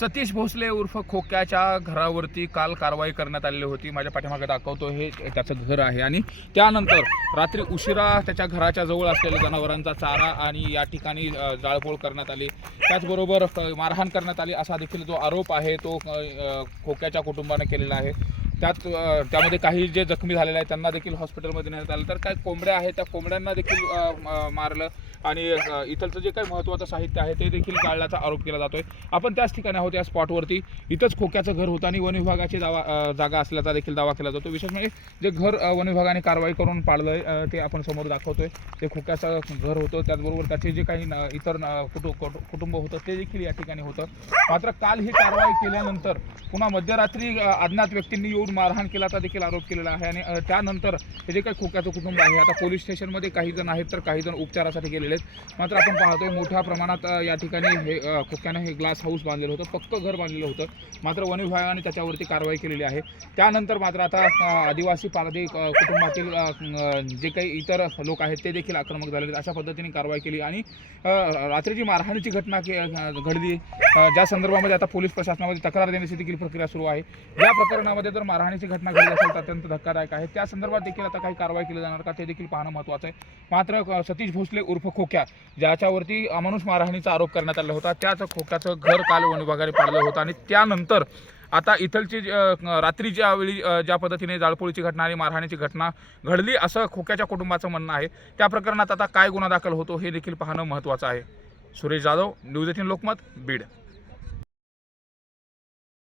सतीश भोसले उर्फ खोक्याच्या घरावरती काल कारवाई करण्यात आलेली होती। माझ्या पाठीमागे दाखवतो हे त्याचं घर आहे आणि त्यानंतर रात्री उशिरा त्याच्या घराच्या जवळ असलेल्या जनावरांचा चारा आणि या ठिकाणी जाळपोळ करण्यात आली, त्याचबरोबर मारहाण करण्यात आली असा देखील जो आरोप आहे तो खोक्याच्या कुटुंबाने केलेला आहे। त्यामध्ये काही जे जखमी झालेले आहेत त्यांना देखील हॉस्पिटलमध्ये नेण्यात आलं, तर काही कोंबड्या आहेत त्या कोंबड्यांना देखील मारलं आणि इथलचं जे काही महत्त्वाचं साहित्य आहे ते देखील जाळल्याचा आरोप केला जातोय। आपण त्याच ठिकाणी आहोत, या स्पॉटवरती। इथंच खोक्याचं घर होतं आणि वन विभागाची जागा असल्याचा देखील दावा केला जातो। विशेष म्हणजे जे घर वन विभागाने कारवाई करून पाडलंय ते आपण समोर दाखवतोय। ते खोक्याचं घर होतं, त्याचबरोबर त्याचे जे काही इतर कुटुंब होतं ते देखील या ठिकाणी होतं। मात्र काल ही कारवाई केल्यानंतर पुन्हा मध्यरात्री अज्ञात व्यक्तींनी येऊन मारहाण केल्याचा देखील आरोप केलेला आहे आणि त्यानंतर हे जे काही खोक्याचं कुटुंब आहे आता पोलीस स्टेशनमध्ये काही जण आहेत तर काही जण उपचारासाठी गेलेले आहेत। मात्र आपण पाहतोय मोठ्या प्रमाणात या ठिकाणी हे खोक्याने हे ग्लास हाऊस बांधलेलं होतं, पक्क घर बांधलेलं होतं। मात्र वन विभागाने त्याच्यावरती कारवाई केलेली आहे। त्यानंतर मात्र आता आदिवासी पारधी कुटुंबातील जे काही इतर लोक आहेत ते देखील आक्रमक झालेले, अशा पद्धतीने कारवाई केली आणि रात्रीची मारहाणीची घटना घडली, ज्या संदर्भामध्ये आता पोलीस प्रशासनामध्ये तक्रार देण्याची देखील प्रक्रिया सुरू आहे। या प्रकरणामध्ये जर मारहाणीची घटना घडली असेल तर अत्यंत धक्कादायक आहे। त्या संदर्भात देखील आता काही कारवाई केली जाणार का ते देखील पाहणं महत्त्वाचं आहे। मात्र सतीश भोसले उर्फ खोक्या ज्याच्यावरती अमानुष मारहाणीचा आरोप करण्यात आला होता त्याचं खोक्याचं घर काल वन विभागाने पाडलं होतं आणि त्यानंतर आता इथलची रात्रीच्या वेळी ज्या पद्धतीने जाळपोळीची घटना आणि मारहाणीची घटना घडली असं खोक्याच्या कुटुंबाचं म्हणणं आहे। त्या प्रकरणात आता काय गुन्हा दाखल होतो हे देखील पाहणं महत्त्वाचं आहे। सुरेश जाधव, न्यूज 18 लोकमत, बीड।